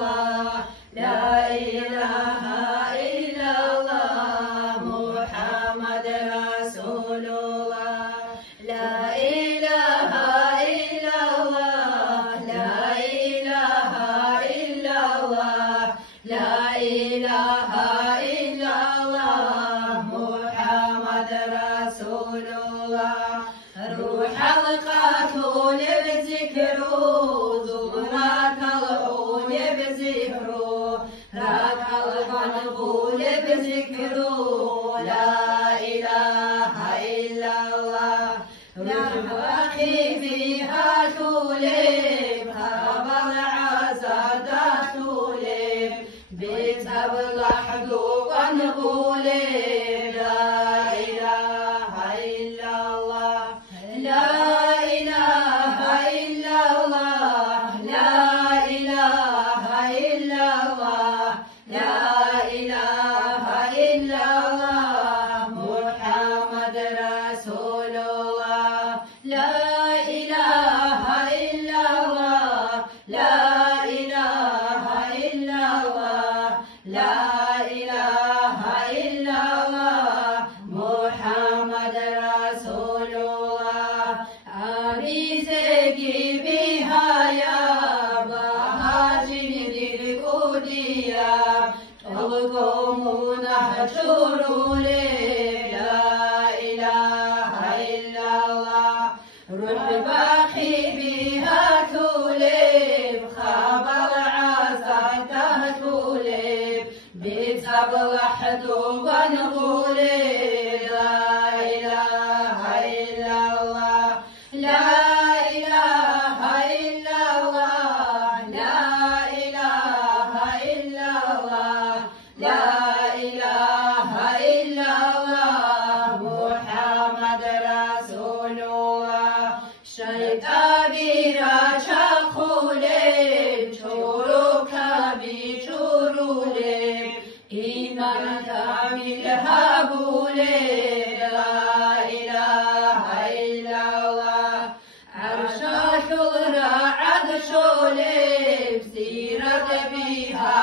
لا إله إلا الله محمد رسول الله لا إله إلا الله لا إله إلا الله لا إله إلا الله محمد رسول الله روح القاتل بذكره زمرة العون بذكره راك المنقول بذكره لا إله إلا الله روح أخي فيها تولب خبر عسى تولب بتبلح دوقا غولب لا إله إلا الله لا إله إلا الله لا إله إلا الله لا إله إلا الله محمد رسول الله لا إله إلا الله لا إله إلا الله لا إله إلا الله محمد رسول الله أريزقي بها يا بهاجم للكودية تلقوم نحشر لا إله إلا الله روح باقي بها تولب خبر عسى تولب بتبلح دوبا غولب لا إله إلا الله لا إله إلا الله لا إله إلا الله لا إله إلا الله محمد رسول الله شيطاني راجع خولب شروك بشرولب إيمان كامل هبولب لا إله إلا الله عرشك الرعد شولب سيرت بها